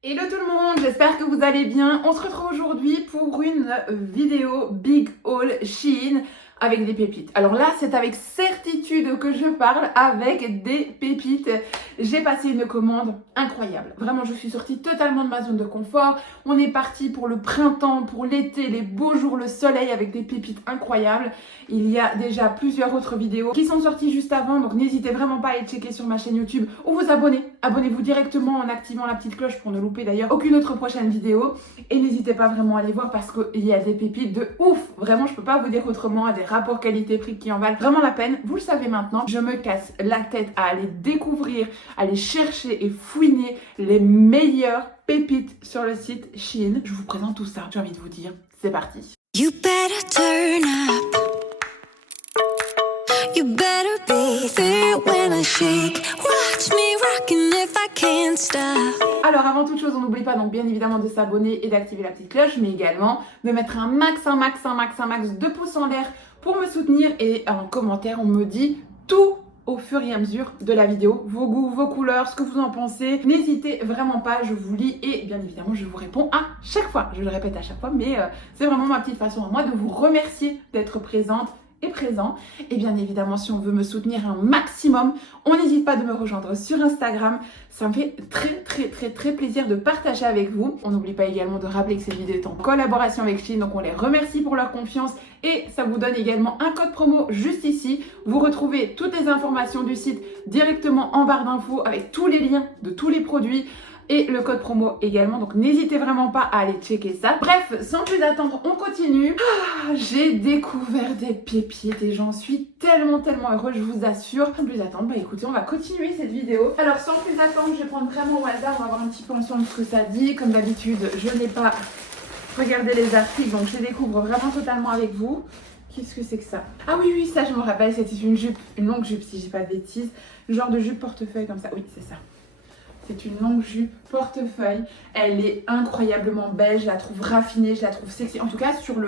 Hello tout le monde, j'espère que vous allez bien. On se retrouve aujourd'hui pour une vidéo Big Haul Shein avec des pépites. Alors là, c'est avec certitude que je parle avec des pépites. J'ai passé une commande incroyable. Vraiment, je suis sortie totalement de ma zone de confort. On est parti pour le printemps, pour l'été, les beaux jours, le soleil avec des pépites incroyables. Il y a déjà plusieurs autres vidéos qui sont sorties juste avant, donc n'hésitez vraiment pas à aller checker sur ma chaîne YouTube ou vous abonner. Abonnez-vous directement en activant la petite cloche pour ne louper d'ailleurs aucune autre prochaine vidéo. Et n'hésitez pas vraiment à aller voir parce qu'il y a des pépites de ouf. Vraiment, je peux pas vous dire autrement, des rapports qualité-prix qui en valent vraiment la peine. Vous le savez maintenant, je me casse la tête à aller découvrir, à aller chercher et fouiner les meilleures pépites sur le site Shein. Je vous présente tout ça, j'ai envie de vous dire, c'est parti. You better turn up. You better be there when I shake. Watch me rockin' if I can't stop. Alors avant toute chose, on n'oublie pas donc bien évidemment de s'abonner et d'activer la petite cloche, mais également de mettre un max de pouces en l'air pour me soutenir. Et en commentaire, on me dit tout au fur et à mesure de la vidéo, vos goûts, vos couleurs, ce que vous en pensez. N'hésitez vraiment pas, je vous lis et bien évidemment je vous réponds à chaque fois. Je le répète à chaque fois, mais c'est vraiment ma petite façon à moi de vous remercier d'être présente et présent. Et bien évidemment, si on veut me soutenir un maximum, on n'hésite pas de me rejoindre sur Instagram. Ça me fait très plaisir de partager avec vous. On n'oublie pas également de rappeler que cette vidéo est en collaboration avec Shein, donc on les remercie pour leur confiance et ça vous donne également un code promo juste ici. Vous retrouvez toutes les informations du site directement en barre d'infos avec tous les liens de tous les produits et le code promo également, donc n'hésitez vraiment pas à aller checker ça. Bref, sans plus attendre, on continue. J'ai découvert des pépites et j'en suis tellement heureuse, je vous assure. Sans plus attendre, bah écoutez, on va continuer cette vidéo. Alors sans plus attendre, je vais prendre vraiment au hasard, on va voir un petit peu ensemble ce que ça dit. Comme d'habitude, je n'ai pas regardé les articles, donc je les découvre vraiment totalement avec vous. Qu'est-ce que c'est que ça? Ah oui, ça je me rappelle, c'était une jupe, une longue jupe si j'ai pas de bêtises. Genre de jupe portefeuille comme ça, oui c'est ça. C'est une longue jupe portefeuille. Elle est incroyablement belle. Je la trouve raffinée, je la trouve sexy. En tout cas, sur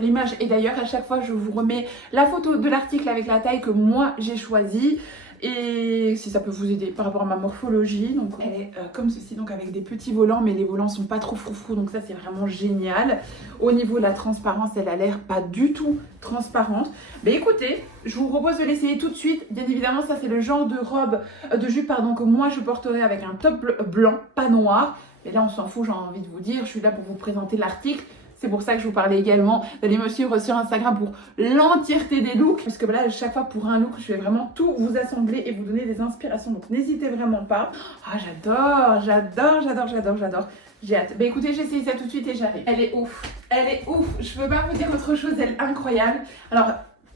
l'image. Et d'ailleurs, à chaque fois, je vous remets la photo de l'article avec la taille que moi j'ai choisie. Et si ça peut vous aider par rapport à ma morphologie. Donc elle est comme ceci, donc avec des petits volants, mais les volants sont pas trop froufrous, donc ça c'est vraiment génial. Au niveau de la transparence, elle a l'air pas du tout transparente. Mais écoutez, je vous propose de l'essayer tout de suite. Bien évidemment, ça c'est le genre de robe, de jupe pardon, que moi je porterai avec un top blanc, pas noir. Mais là on s'en fout, j'ai envie de vous dire, je suis là pour vous présenter l'article. C'est pour ça que je vous parlais également d'aller me suivre sur Instagram pour l'entièreté des looks. Parce que là, à chaque fois pour un look, je vais vraiment tout vous assembler et vous donner des inspirations. Donc n'hésitez vraiment pas. Ah, j'adore. J'ai hâte. Bah écoutez, j'ai essayé ça tout de suite et j'arrive. Elle est ouf. Je peux pas vous dire autre chose, elle est incroyable. Alors,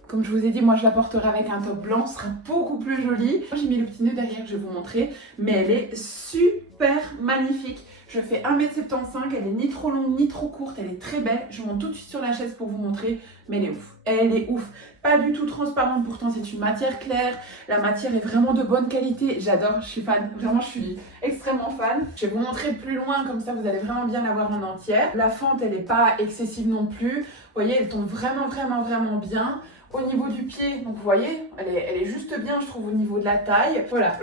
comme je vous ai dit, moi je la porterai avec un top blanc, ce sera beaucoup plus joli. J'ai mis le petit nœud derrière que je vais vous montrer, mais elle est super magnifique. Je fais 1m75, elle est ni trop longue ni trop courte, elle est très belle. Je monte tout de suite sur la chaise pour vous montrer, mais elle est ouf. Elle est ouf. Pas du tout transparente, pourtant c'est une matière claire. La matière est vraiment de bonne qualité. J'adore, je suis fan. Vraiment, je suis extrêmement fan. Je vais vous montrer plus loin, comme ça vous allez vraiment bien la voir en entière. La fente, elle n'est pas excessive non plus. Vous voyez, elle tombe vraiment bien. Au niveau du pied, donc vous voyez, elle est juste bien, je trouve, au niveau de la taille. Voilà,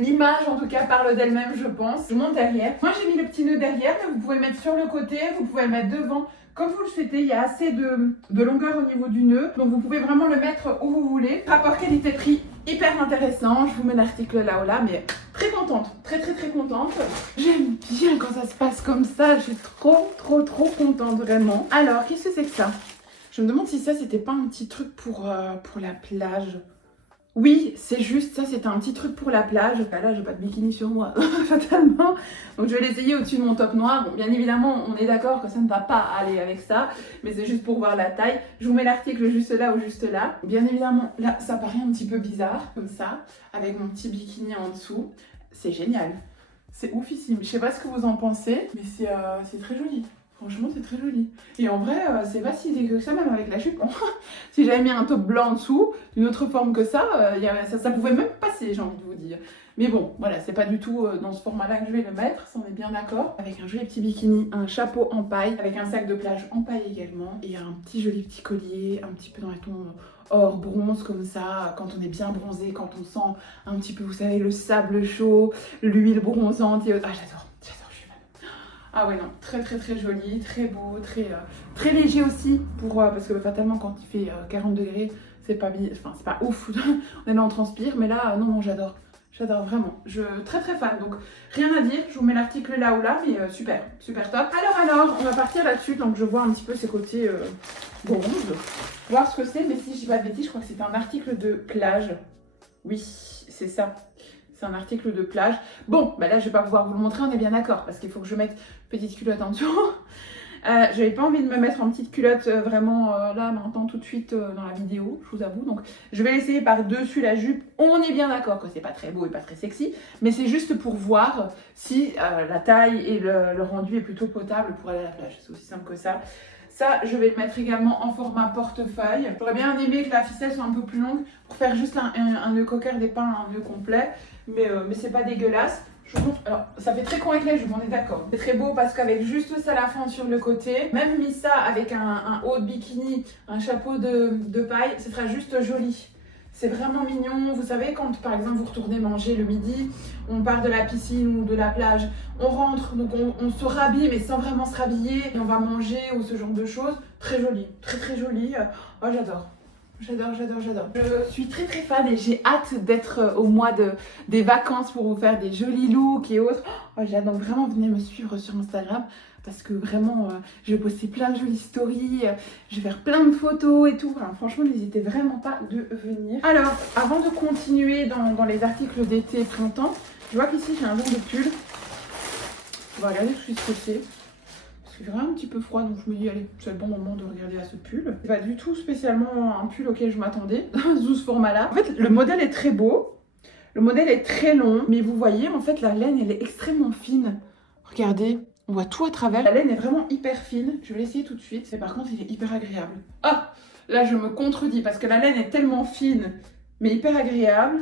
l'image en tout cas parle d'elle-même, je pense. Je monte derrière. Moi, j'ai mis le petit nœud derrière, mais vous pouvez mettre sur le côté, vous pouvez le mettre devant. Comme vous le souhaitez, il y a assez de longueur au niveau du nœud, donc vous pouvez vraiment le mettre où vous voulez. Rapport qualité-prix, hyper intéressant. Je vous mets l'article là ou là, mais très contente, très contente. J'aime bien quand ça se passe comme ça, je suis trop contente vraiment. Alors, qu'est-ce que c'est que ça? Je me demande si ça, c'était pas un petit truc pour la plage. Oui, c'est juste ça, c'était un petit truc pour la plage. Bah là, j'ai pas de bikini sur moi, fatalement. Donc, je vais l'essayer au-dessus de mon top noir. Bon, bien évidemment, on est d'accord que ça ne va pas aller avec ça. Mais c'est juste pour voir la taille. Je vous mets l'article juste là ou juste là. Bien évidemment, là, ça paraît un petit peu bizarre, comme ça. Avec mon petit bikini en dessous. C'est génial. C'est oufissime. Je sais pas ce que vous en pensez, mais c'est très joli. Franchement, c'est très joli. Et en vrai, c'est pas si dégueu que ça, même avec la jupe. Si j'avais mis un top blanc en dessous, d'une autre forme que ça, ça pouvait même passer, j'ai envie de vous dire. Mais bon, voilà, c'est pas du tout dans ce format-là que je vais le mettre, ça on est bien d'accord. Avec un joli petit bikini, un chapeau en paille, avec un sac de plage en paille également, et un petit joli petit collier, un petit peu dans les tons or bronze comme ça, quand on est bien bronzé, quand on sent un petit peu, vous savez, le sable chaud, l'huile bronzante. Et... Ah, j'adore, je suis fan. Ah ouais, non, très très très joli, très beau, très léger aussi, parce que fatalement quand il fait 40 degrés, c'est pas ouf, on est là, on transpire, mais là, non, j'adore. J'adore vraiment, très très fan, donc rien à dire, je vous mets l'article là ou là, mais super, super top. Alors, on va partir là-dessus, donc je vois un petit peu ses côtés bronze, voir ce que c'est, mais si je dis pas de bêtises, je crois que c'est un article de plage. Oui, c'est ça, c'est un article de plage. Bon, bah là je vais pas pouvoir vous le montrer, on est bien d'accord, parce qu'il faut que je mette petite culotte en dessous. J'avais pas envie de me mettre en petite culotte vraiment là maintenant tout de suite dans la vidéo, je vous avoue, donc je vais l'essayer par dessus la jupe. On est bien d'accord que c'est pas très beau et pas très sexy, mais c'est juste pour voir si la taille et le rendu est plutôt potable pour aller à la plage, c'est aussi simple que ça. Ça, je vais le mettre également en format portefeuille. J'aurais bien aimé que la ficelle soit un peu plus longue pour faire juste un nœud cocker des pins, un nœud complet, mais c'est pas dégueulasse. Je vous montre, alors ça fait très con avec les jupes, on est d'accord. C'est très beau parce qu'avec juste le salafan sur le côté, même mis ça avec un haut de bikini, un chapeau de paille, ce sera juste joli. C'est vraiment mignon. Vous savez, quand par exemple vous retournez manger le midi, on part de la piscine ou de la plage, on rentre, donc on se rhabille mais sans vraiment se rhabiller, et on va manger ou ce genre de choses. Très joli, très très joli. Oh, j'adore. J'adore. Je suis très très fan et j'ai hâte d'être au mois des vacances pour vous faire des jolis looks et autres. Oh, j'adore, vraiment, venez me suivre sur Instagram parce que vraiment, je vais poster plein de jolies stories, je vais faire plein de photos et tout. Enfin, franchement, n'hésitez vraiment pas de venir. Alors, avant de continuer dans les articles d'été printemps, je vois qu'ici j'ai un genre de pull. On va regarder ce que c'est. Il fait vraiment un petit peu froid, donc je me dis, allez, c'est le bon moment de regarder à ce pull. C'est pas du tout spécialement un pull auquel je m'attendais, sous ce format-là. En fait, le modèle est très beau, le modèle est très long, mais vous voyez, en fait, la laine, elle est extrêmement fine. Regardez, on voit tout à travers. La laine est vraiment hyper fine. Je vais l'essayer tout de suite. Mais par contre, il est hyper agréable. Ah, là, je me contredis, parce que la laine est tellement fine, mais hyper agréable.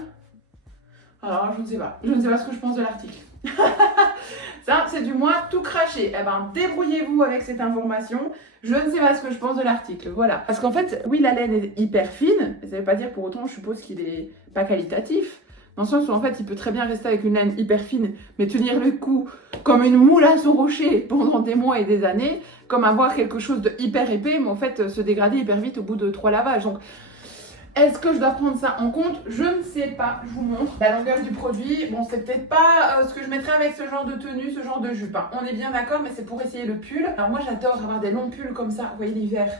Alors, je ne sais pas. Je ne sais pas ce que je pense de l'article. Ça, c'est du moins tout craché. Eh ben, débrouillez-vous avec cette information. Je ne sais pas ce que je pense de l'article. Voilà. Parce qu'en fait, oui, la laine est hyper fine. Ça ne veut pas dire pour autant, je suppose qu'il n'est pas qualitatif. Dans le sens où, en fait, il peut très bien rester avec une laine hyper fine, mais tenir le coup comme une moule à son rocher pendant des mois et des années, comme avoir quelque chose de hyper épais, mais en fait, se dégrader hyper vite au bout de 3 lavages. Donc, est-ce que je dois prendre ça en compte? Je ne sais pas, je vous montre. La longueur du produit, bon, c'est peut-être pas ce que je mettrais avec ce genre de tenue, ce genre de jupe. Hein. On est bien d'accord, mais c'est pour essayer le pull. Alors moi, j'adore avoir des longs pulls comme ça, vous voyez, l'hiver.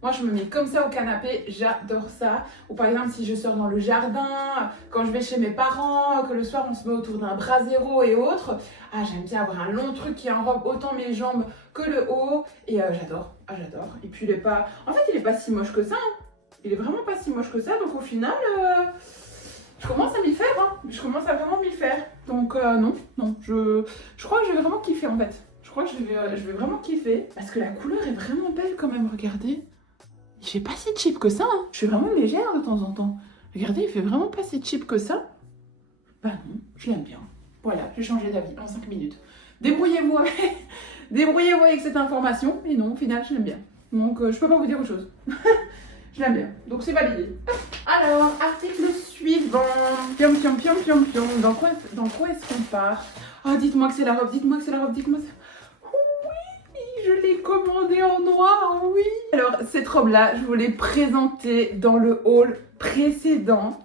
Moi, je me mets comme ça au canapé, j'adore ça. Ou par exemple, si je sors dans le jardin, quand je vais chez mes parents, que le soir, on se met autour d'un brasero et autres. Ah, j'aime bien avoir un long truc qui enrobe autant mes jambes que le haut. Et j'adore, j'adore. Et puis, il est pas... En fait, il est pas si moche que ça, hein. Il est vraiment pas si moche que ça, donc au final, je commence à m'y faire, hein. Je commence à vraiment m'y faire. Donc non, je crois que je vais vraiment kiffer en fait. Je crois que je vais vraiment kiffer. Parce que la couleur est vraiment belle quand même, regardez. Il fait pas si cheap que ça, hein. Je suis vraiment légère de temps en temps. Regardez, il fait vraiment pas si cheap que ça. Bah non, je l'aime bien. Voilà, j'ai changé d'avis en 5 minutes. Débrouillez-vous avec cette information. Et non, au final, je l'aime bien. Donc je peux pas vous dire autre chose. Je l'aime bien, donc c'est validé. Alors, article suivant. Piom. Dans quoi est-ce qu'on part? Oh, dites-moi que c'est la robe, dites-moi que c'est la robe. Oui, je l'ai commandée en noir, oui. Alors, cette robe-là, je vous l'ai présentée dans le haul précédent.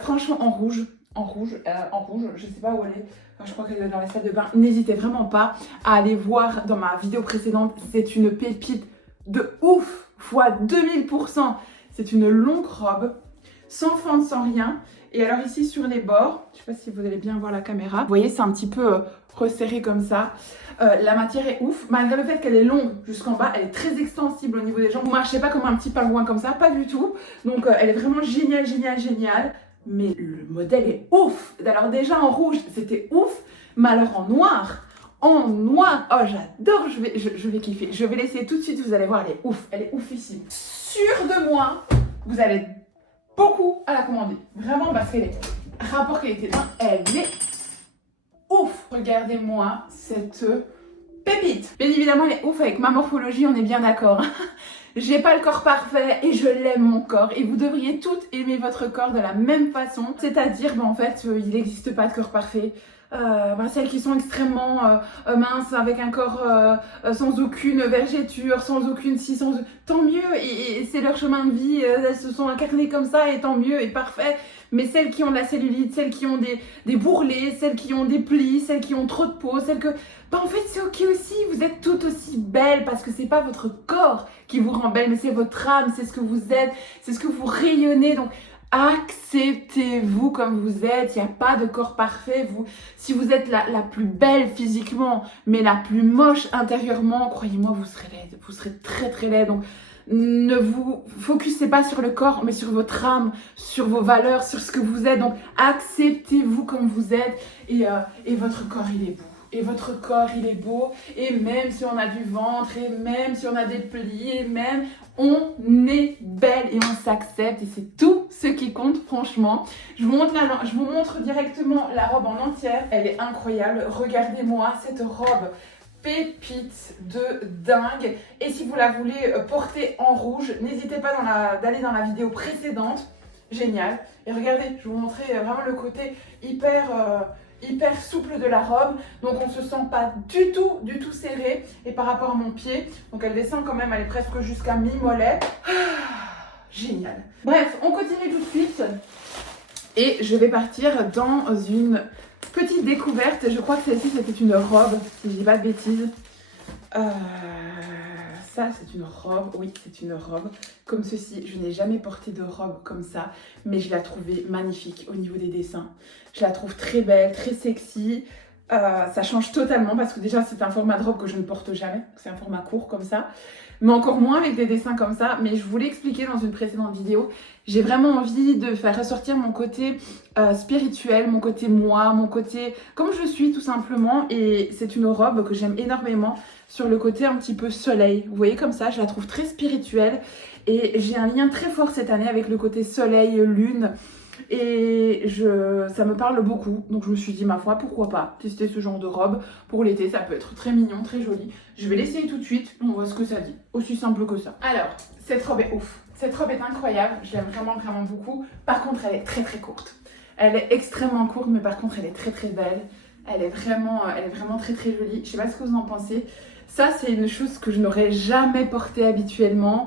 Franchement, en rouge, je sais pas où elle est. Je crois qu'elle est dans la salle de bain. N'hésitez vraiment pas à aller voir dans ma vidéo précédente. C'est une pépite de ouf. Fois 2000%. C'est une longue robe, sans fente, sans rien. Et alors ici sur les bords, je ne sais pas si vous allez bien voir la caméra, vous voyez c'est un petit peu resserré comme ça. La matière est ouf, malgré le fait qu'elle est longue jusqu'en bas, elle est très extensible au niveau des jambes. Vous ne marchez pas comme un petit pingouin comme ça, pas du tout. Donc elle est vraiment géniale. Mais le modèle est ouf. Alors déjà en rouge, c'était ouf, mais alors en noir, oh j'adore, je vais kiffer. Je vais l'essayer tout de suite, vous allez voir, elle est oufissime. Sûre de moi, vous allez beaucoup à la commander. Vraiment parce qu'elle est rapport qualité-prix, elle est ouf. Regardez-moi cette pépite. Bien évidemment, elle est ouf avec ma morphologie, on est bien d'accord. J'ai pas le corps parfait et je l'aime mon corps. Et vous devriez toutes aimer votre corps de la même façon. C'est-à-dire, en fait, il n'existe pas de corps parfait. Celles qui sont extrêmement minces, avec un corps sans aucune vergeture, sans aucune si, sans... Tant mieux, et c'est leur chemin de vie, elles se sont incarnées comme ça, et tant mieux, et parfait. Mais celles qui ont de la cellulite, celles qui ont des bourrelets, celles qui ont des plis, celles qui ont trop de peau, celles que... en fait, c'est ok aussi, vous êtes toutes aussi belles, parce que c'est pas votre corps qui vous rend belle, mais c'est votre âme, c'est ce que vous êtes, c'est ce que vous rayonnez, donc... acceptez-vous comme vous êtes, il n'y a pas de corps parfait. Si vous êtes la plus belle physiquement, mais la plus moche intérieurement, croyez-moi, vous serez laide, vous serez très très laide. Donc ne vous focussez pas sur le corps, mais sur votre âme, sur vos valeurs, sur ce que vous êtes. Donc acceptez-vous comme vous êtes et votre corps il est beau. Et votre corps, il est beau. Et même si on a du ventre, et même si on a des plis, et même on est belle et on s'accepte. Et c'est tout ce qui compte, franchement. Je vous montre directement la robe en entière. Elle est incroyable. Regardez-moi cette robe pépite de dingue. Et si vous la voulez porter en rouge, n'hésitez pas d'aller dans la vidéo précédente. Génial. Et regardez, je vais vous montrer vraiment le côté hyper souple de la robe, donc on se sent pas du tout serré. Et par rapport à mon pied, donc elle descend quand même, elle est presque jusqu'à mi-mollet. Génial. Bref, on continue tout de suite et je vais partir dans une petite découverte. Je crois que celle-ci c'était une robe, si je dis pas de bêtises. Ça c'est une robe, oui c'est une robe comme ceci. Je n'ai jamais porté de robe comme ça, mais je la trouvais magnifique au niveau des dessins. Je la trouve très belle, très sexy. Ça change totalement parce que déjà c'est un format de robe que je ne porte jamais. C'est un format court comme ça, mais encore moins avec des dessins comme ça. Mais je vous l'ai expliqué dans une précédente vidéo. J'ai vraiment envie de faire ressortir mon côté spirituel, mon côté moi, mon côté comme je suis tout simplement. Et c'est une robe que j'aime énormément sur le côté un petit peu soleil. Vous voyez comme ça, je la trouve très spirituelle. Et j'ai un lien très fort cette année avec le côté soleil, lune. Et ça me parle beaucoup, donc je me suis dit ma foi pourquoi pas tester ce genre de robe pour l'été, ça peut être très mignon, très joli. Je vais l'essayer tout de suite, on voit ce que ça dit, aussi simple que ça. Alors, cette robe est ouf, cette robe est incroyable, je l'aime vraiment beaucoup. Par contre elle est très courte, elle est extrêmement courte, mais par contre elle est très belle, elle est vraiment très jolie. Je sais pas ce que vous en pensez, ça c'est une chose que je n'aurais jamais portée habituellement.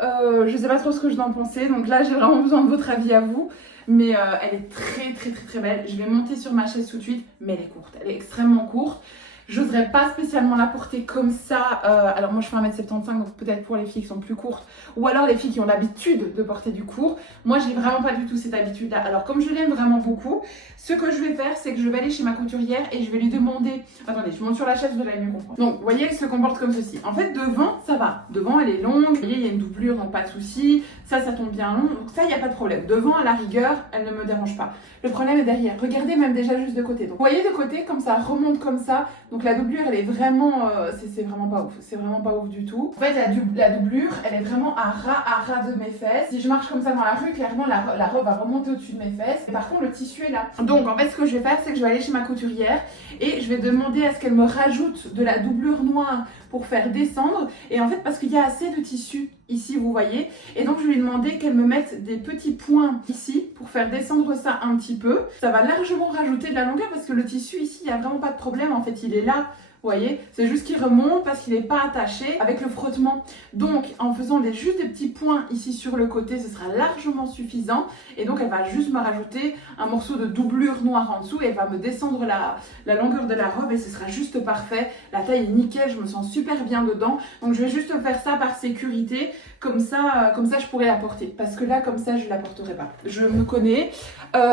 Je sais pas trop ce que je en pensais, donc là j'ai vraiment besoin de votre avis à vous. Mais elle est très belle. Je vais monter sur ma chaise tout de suite, mais elle est courte, elle est extrêmement courte. J'oserais pas spécialement la porter comme ça. Alors moi je fais 1m75, donc peut-être pour les filles qui sont plus courtes, ou alors les filles qui ont l'habitude de porter du court. Moi j'ai vraiment pas du tout cette habitude là. Alors comme je l'aime vraiment beaucoup, ce que je vais faire c'est que je vais aller chez ma couturière et je vais lui demander... Attendez, je monte sur la chaise, vous allez mieux comprendre. Donc vous voyez, elle se comporte comme ceci. En fait devant ça va, devant elle est longue, vous voyez il y a une doublure donc pas de souci. Ça tombe bien long, donc ça il n'y a pas de problème. Devant à la rigueur, elle ne me dérange pas. Le problème est derrière, regardez même déjà juste de côté. Donc vous voyez de côté comme ça remonte comme ça. Donc la doublure elle est vraiment, c'est vraiment pas ouf, c'est vraiment pas ouf du tout. En fait la doublure elle est vraiment à ras de mes fesses. Si je marche comme ça dans la rue, clairement la robe va remonter au-dessus de mes fesses. Et par contre le tissu est là. Donc en fait ce que je vais faire c'est que je vais aller chez ma couturière et je vais demander à ce qu'elle me rajoute de la doublure noire pour faire descendre. Et en fait parce qu'il y a assez de tissu ici vous voyez, et donc je lui ai demandé qu'elle me mette des petits points ici pour faire descendre ça un petit peu. Ça va largement rajouter de la longueur parce que le tissu ici il n'y a vraiment pas de problème, en fait il est là. Vous voyez, c'est juste qu'il remonte parce qu'il n'est pas attaché avec le frottement. Donc, en faisant juste des petits points ici sur le côté, ce sera largement suffisant. Et donc, elle va juste me rajouter un morceau de doublure noire en dessous et elle va me descendre la longueur de la robe et ce sera juste parfait. La taille est nickel, je me sens super bien dedans. Donc, je vais juste faire ça par sécurité. Comme ça, je pourrais la porter. Parce que là, comme ça, je ne la porterai pas. Je me connais.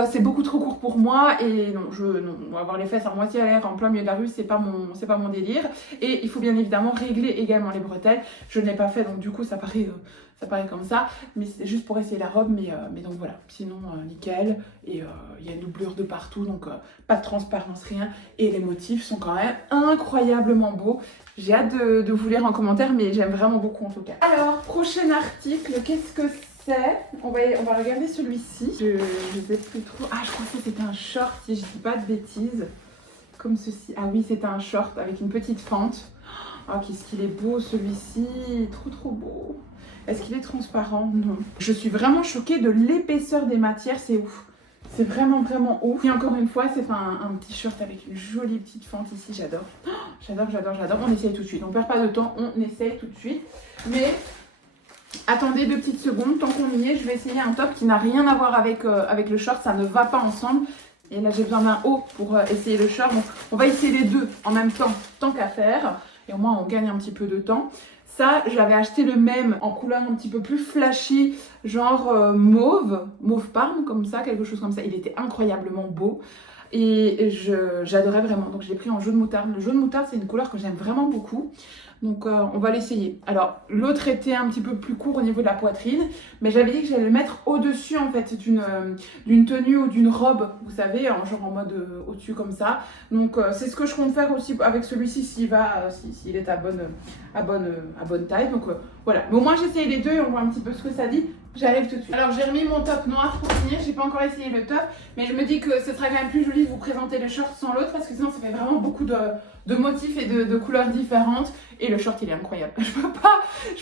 C'est beaucoup trop court pour moi. Et non, avoir les fesses à moitié à l'air en plein milieu de la rue, c'est pas mon délire. Et il faut bien évidemment régler également les bretelles. Je ne l'ai pas fait, donc du coup, ça paraît comme ça. Mais c'est juste pour essayer la robe. Mais donc voilà. Sinon, nickel. Et il y a une doublure de partout. Donc, pas de transparence, rien. Et les motifs sont quand même incroyablement beaux. J'ai hâte de vous lire en commentaire, mais j'aime vraiment beaucoup en tout cas. Alors, prochain article, qu'est-ce que c'est? On va regarder celui-ci. Je sais plus trop. Ah, je crois que c'était un short, si je dis pas de bêtises. comme ceci. Ah oui, c'est un short avec une petite fente. Oh, qu'est-ce qu'il est beau celui-ci, trop beau. Est-ce qu'il est transparent? Non. Je suis vraiment choquée de l'épaisseur des matières, c'est ouf. C'est vraiment ouf. Et encore une fois, c'est un petit short avec une jolie petite fente ici, j'adore. Oh, j'adore. On essaye tout de suite, on perd pas de temps, on essaye tout de suite. Mais attendez 2 petites secondes, tant qu'on y est, je vais essayer un top qui n'a rien à voir avec le short, ça ne va pas ensemble. Et là, j'ai besoin d'un haut pour essayer le short. Donc, on va essayer les deux en même temps, tant qu'à faire. Et au moins, on gagne un petit peu de temps. Ça, j'avais acheté le même en couleur un petit peu plus flashy, genre mauve parme, comme ça, quelque chose comme ça. Il était incroyablement beau. Et j'adorais vraiment. Donc, je l'ai pris en jaune moutarde. Le jaune moutarde, c'est une couleur que j'aime vraiment beaucoup. Donc on va l'essayer. Alors l'autre était un petit peu plus court au niveau de la poitrine, mais j'avais dit que j'allais le mettre au-dessus en fait d'une tenue ou d'une robe, vous savez, genre en mode au-dessus comme ça. Donc c'est ce que je compte faire aussi avec celui-ci s'il est à bonne taille. Donc voilà. Mais au moins j'ai essayé les deux et on voit un petit peu ce que ça dit. J'arrive tout de suite. Alors j'ai remis mon top noir pour finir, j'ai pas encore essayé le top, mais je me dis que ce sera quand même plus joli de vous présenter le short sans l'autre parce que sinon ça fait vraiment beaucoup de motifs et de couleurs différentes. Et le short il est incroyable. Je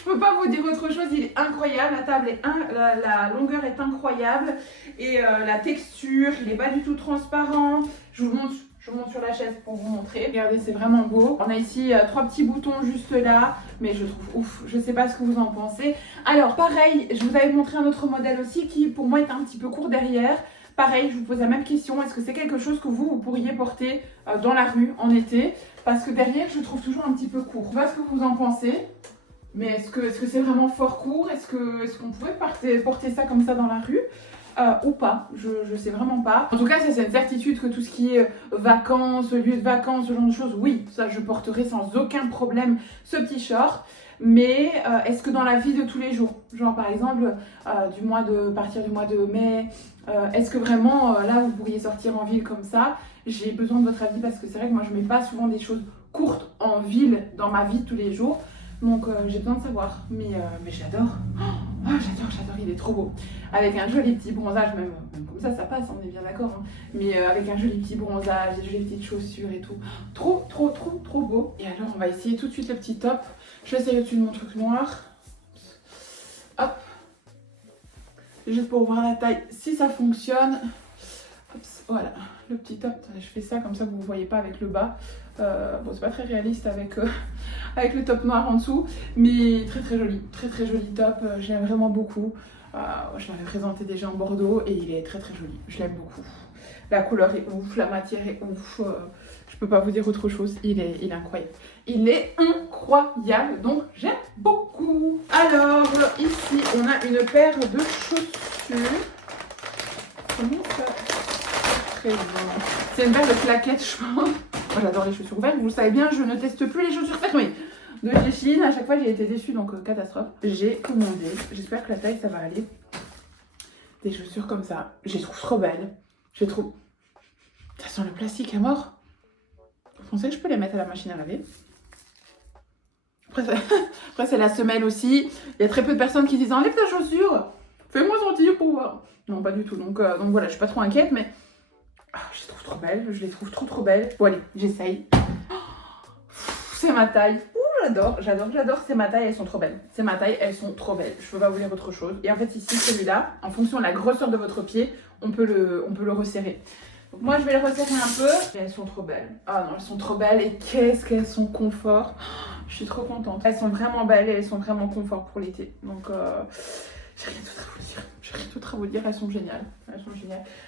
peux pas vous dire autre chose, il est incroyable. La table la longueur est incroyable et la texture, il est pas du tout transparent. Je vous montre sur la chaise pour vous montrer. Regardez, c'est vraiment beau. On a ici 3 petits boutons juste là, mais je trouve ouf. Je sais pas ce que vous en pensez. Alors pareil, je vous avais montré un autre modèle aussi qui pour moi est un petit peu court derrière. Pareil, je vous pose la même question. Est-ce que c'est quelque chose que vous pourriez porter dans la rue en été? Parce que derrière, je trouve toujours un petit peu court. Je sais pas ce que vous en pensez. Mais est-ce que c'est vraiment fort court? Est-ce qu'on pouvait porter ça comme ça dans la rue ou pas? Je sais vraiment pas. En tout cas, c'est une certitude que tout ce qui est vacances, lieu de vacances, ce genre de choses, oui, ça je porterai sans aucun problème ce petit short. Mais est-ce que dans la vie de tous les jours, genre par exemple partir du mois de mai, est-ce que vraiment là vous pourriez sortir en ville comme ça? J'ai besoin de votre avis parce que c'est vrai que moi je mets pas souvent des choses courtes en ville dans ma vie de tous les jours. Donc j'ai besoin de savoir. Mais j'adore. Oh, j'adore, il est trop beau. Avec un joli petit bronzage, même comme ça passe, on est bien d'accord. Hein. Mais avec un joli petit bronzage, des jolies petites chaussures et tout. Trop beau. Et alors on va essayer tout de suite le petit top. Je vais essayer au-dessus de mon truc noir. Hop. Juste pour voir la taille, si ça fonctionne. Hop, voilà, le petit top. Je fais ça comme ça, vous ne voyez pas avec le bas. Bon, c'est pas très réaliste avec le top noir en dessous. Mais très joli top. Je l'aime vraiment beaucoup. Je l'avais présenté déjà en Bordeaux et il est très joli. Je l'aime beaucoup. La couleur est ouf, la matière est ouf. Je peux pas vous dire autre chose. Il est incroyable. Il est incroyable, donc j'aime beaucoup. Alors, ici, on a une paire de chaussures. Comment ça? Très bien. C'est une paire de claquettes, je pense. Moi, j'adore les chaussures ouvertes. Vous le savez bien, je ne teste plus les chaussures fermées. De chez Chine, à chaque fois, j'ai été déçue, donc catastrophe. J'ai commandé. J'espère que la taille, ça va aller. Des chaussures comme ça. Je les trouve trop belles. Je les trouve... Ça sent le plastique à mort. Vous pensez que je peux les mettre à la machine à laver? Après c'est la semelle aussi. Il y a très peu de personnes qui disent enlève ta chaussure, fais-moi sentir pour voir. Non, pas du tout. Donc voilà, je suis pas trop inquiète, mais je les trouve trop belles. Je les trouve trop belles. Bon, allez, j'essaye. C'est ma taille. J'adore. C'est ma taille, elles sont trop belles. C'est ma taille, elles sont trop belles. Je peux pas vous dire autre chose. Et en fait, ici, celui-là, en fonction de la grosseur de votre pied, on peut le resserrer. Donc moi, je vais les resserrer un peu. Et elles sont trop belles. Ah non, elles sont trop belles. Et qu'est-ce qu'elles sont confort. Je suis trop contente. Elles sont vraiment belles et elles sont vraiment confort pour l'été. Donc, j'ai rien d'autre à vous dire. Elles sont géniales.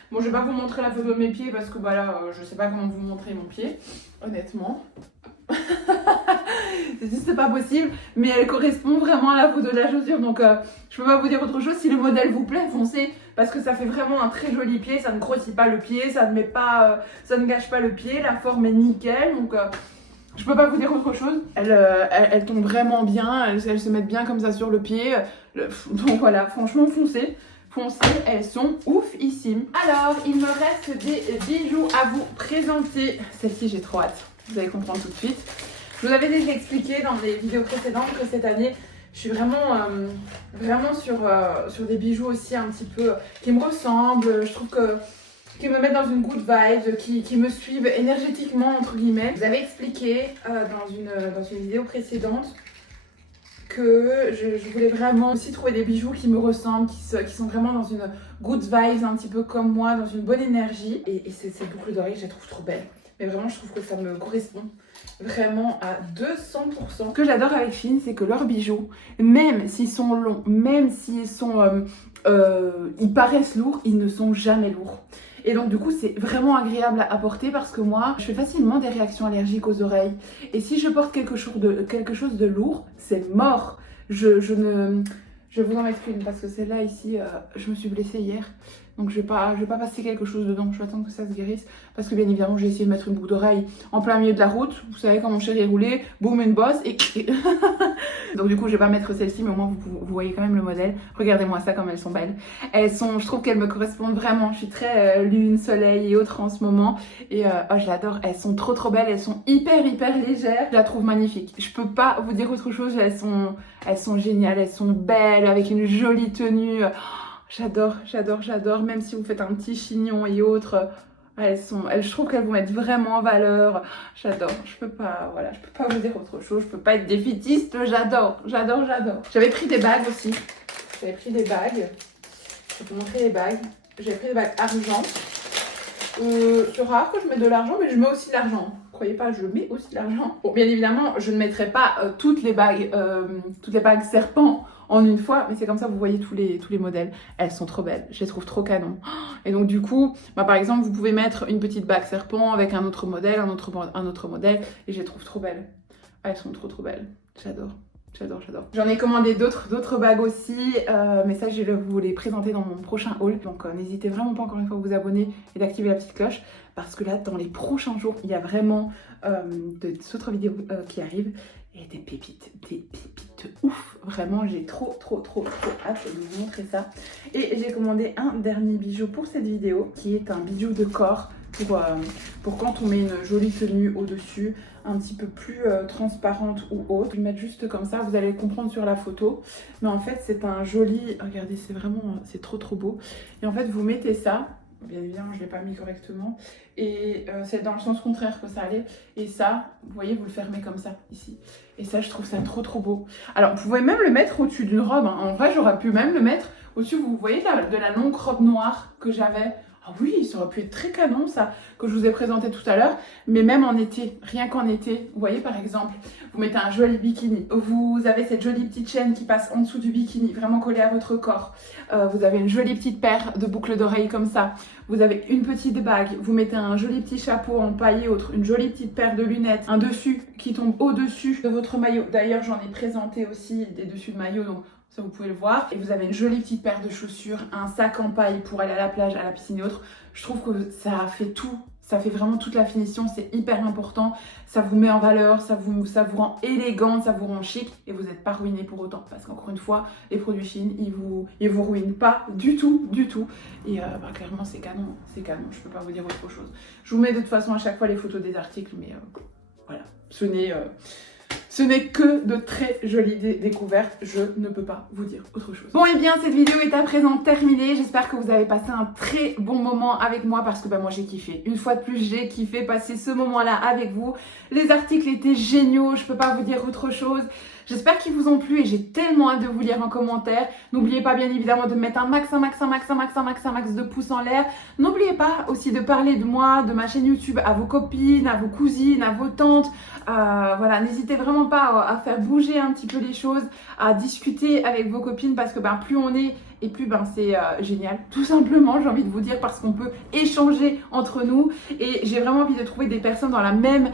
Bon, je vais pas vous montrer la photo de mes pieds parce que bah là, je sais pas comment vous montrer mon pied. Honnêtement. C'est pas possible, mais elle correspond vraiment à la photo de la chaussure, donc je peux pas vous dire autre chose. Si le modèle vous plaît, foncez, parce que ça fait vraiment un très joli pied, ça ne grossit pas le pied, ça ne gâche pas le pied, la forme est nickel, donc je peux pas vous dire autre chose. Elles tombent vraiment bien, elles se mettent bien comme ça sur le pied, donc voilà, franchement foncez, elles sont oufissimes. Alors il me reste des bijoux à vous présenter. Celle-ci j'ai trop hâte, vous allez comprendre tout de suite. Je vous avais déjà expliqué dans les vidéos précédentes que cette année, je suis vraiment sur des bijoux aussi un petit peu qui me ressemblent. Je trouve que qui me mettent dans une good vibe, qui me suivent énergétiquement entre guillemets. Je vous avais expliqué dans une vidéo précédente que je voulais vraiment aussi trouver des bijoux qui me ressemblent, qui sont vraiment dans une good vibe, un petit peu comme moi, dans une bonne énergie. Et ces boucles d'oreilles, je les trouve trop belles. Mais vraiment, je trouve que ça me correspond vraiment à 200%. Ce que j'adore avec Shein, c'est que leurs bijoux, même s'ils sont longs, même s'ils sont, ils paraissent lourds, ils ne sont jamais lourds. Et donc du coup c'est vraiment agréable à porter parce que moi je fais facilement des réactions allergiques aux oreilles. Et si je porte quelque chose de lourd, c'est mort. Je vais vous en mettre une parce que celle-là ici, je me suis blessée hier. Donc je vais pas passer quelque chose dedans, je vais attendre que ça se guérisse. Parce que bien évidemment j'ai essayé de mettre une boucle d'oreille en plein milieu de la route. Vous savez quand mon chéri est roulé, boum une bosse et... Donc du coup je vais pas mettre celle-ci mais au moins vous voyez quand même le modèle. Regardez-moi ça comme elles sont belles. Je trouve qu'elles me correspondent vraiment. Je suis très lune, soleil et autres en ce moment. Et oh, je l'adore, elles sont trop belles, elles sont hyper légères. Je la trouve magnifique. Je peux pas vous dire autre chose, elles sont géniales, elles sont belles avec une jolie tenue. J'adore, même si vous faites un petit chignon et autres, je trouve qu'elles vous mettent vraiment en valeur. J'adore, je peux pas vous dire autre chose, je peux pas être défaitiste, j'adore. J'avais pris des bagues aussi, je vais vous montrer les bagues. J'avais pris des bagues argent. C'est rare que je mette de l'argent, mais je mets aussi de l'argent. Croyez pas, je mets aussi de l'argent. Bon, bien évidemment, je ne mettrai pas toutes les bagues serpents en une fois, mais c'est comme ça, vous voyez tous les modèles. Elles sont trop belles, je les trouve trop canon. Et donc du coup, par exemple, vous pouvez mettre une petite bague serpent avec un autre modèle, un autre modèle, et je les trouve trop belles. Elles sont trop belles, j'adore. J'en ai commandé d'autres bagues aussi, mais ça je vais vous les présenter dans mon prochain haul. Donc n'hésitez vraiment pas encore une fois à vous abonner et d'activer la petite cloche parce que là dans les prochains jours il y a vraiment d'autres vidéos qui arrivent et des pépites de ouf. Vraiment j'ai trop hâte de vous montrer ça. Et j'ai commandé un dernier bijou pour cette vidéo qui est un bijou de corps pour quand on met une jolie tenue au-dessus, un petit peu plus transparente ou autre. Je vais le mettre juste comme ça, vous allez le comprendre sur la photo. Mais en fait c'est un joli, regardez c'est trop beau. Et en fait vous mettez ça, bien évidemment je ne l'ai pas mis correctement, et c'est dans le sens contraire que ça allait. Et ça, vous voyez, vous le fermez comme ça, ici. Et ça je trouve ça trop beau. Alors vous pouvez même le mettre au-dessus d'une robe, hein. En vrai j'aurais pu même le mettre au-dessus, vous voyez de la longue robe noire que j'avais. Ah oui, ça aurait pu être très canon ça, que je vous ai présenté tout à l'heure, mais même en été, rien qu'en été, vous voyez par exemple, vous mettez un joli bikini, vous avez cette jolie petite chaîne qui passe en dessous du bikini, vraiment collée à votre corps, vous avez une jolie petite paire de boucles d'oreilles comme ça, vous avez une petite bague, vous mettez un joli petit chapeau en paille et autres, une jolie petite paire de lunettes, un dessus qui tombe au-dessus de votre maillot, d'ailleurs j'en ai présenté aussi des dessus de maillot, donc ça vous pouvez le voir. Et vous avez une jolie petite paire de chaussures, un sac en paille pour aller à la plage, à la piscine et autres. Je trouve que ça fait tout, ça fait vraiment toute la finition, c'est hyper important. Ça vous met en valeur, ça vous rend élégante, ça vous rend chic et vous n'êtes pas ruiné pour autant. Parce qu'encore une fois, les produits Shein, ils vous ruinent pas du tout. Et clairement c'est canon, je peux pas vous dire autre chose. Je vous mets de toute façon à chaque fois les photos des articles, mais voilà, ce n'est que de très jolies découvertes, je ne peux pas vous dire autre chose. Bon et bien cette vidéo est à présent terminée, j'espère que vous avez passé un très bon moment avec moi parce que moi j'ai kiffé. Une fois de plus j'ai kiffé passer ce moment-là avec vous. Les articles étaient géniaux, je peux pas vous dire autre chose. J'espère qu'ils vous ont plu et j'ai tellement hâte de vous lire en commentaire. N'oubliez pas bien évidemment de mettre un max de pouces en l'air. N'oubliez pas aussi de parler de moi, de ma chaîne YouTube à vos copines, à vos cousines, à vos tantes. Voilà, n'hésitez vraiment pas à faire bouger un petit peu les choses, à discuter avec vos copines parce que plus on est et plus c'est génial, tout simplement j'ai envie de vous dire parce qu'on peut échanger entre nous et j'ai vraiment envie de trouver des personnes dans la même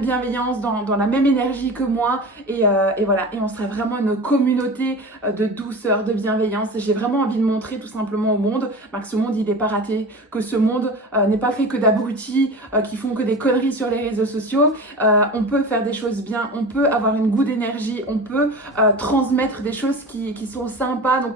bienveillance, dans la même énergie que moi et voilà, et on serait vraiment une communauté de douceur, de bienveillance. J'ai vraiment envie de montrer tout simplement au monde que ce monde il n'est pas raté, que ce monde n'est pas fait que d'abrutis qui font que des conneries sur les réseaux sociaux. On peut faire des choses bien, on peut avoir une good énergie, on peut transmettre des choses qui sont sympas. Donc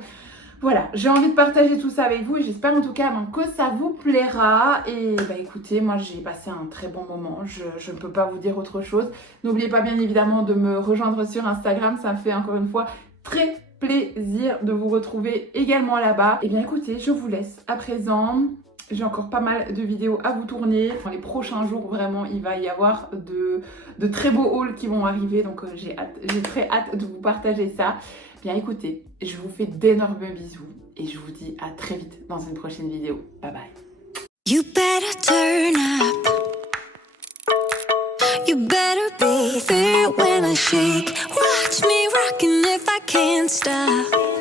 voilà, j'ai envie de partager tout ça avec vous et j'espère en tout cas que ça vous plaira. Et écoutez, moi j'ai passé un très bon moment, je ne peux pas vous dire autre chose. N'oubliez pas bien évidemment de me rejoindre sur Instagram, ça me fait encore une fois très plaisir de vous retrouver également là-bas. Et bien écoutez, je vous laisse à présent. J'ai encore pas mal de vidéos à vous tourner. Dans les prochains jours, vraiment, il va y avoir de très beaux hauls qui vont arriver. Donc j'ai très hâte de vous partager ça. Bien écoutez, je vous fais d'énormes bisous et je vous dis à très vite dans une prochaine vidéo. Bye bye. You better turn up. You better be there when I shake. Watch me rockin' if I can't stop.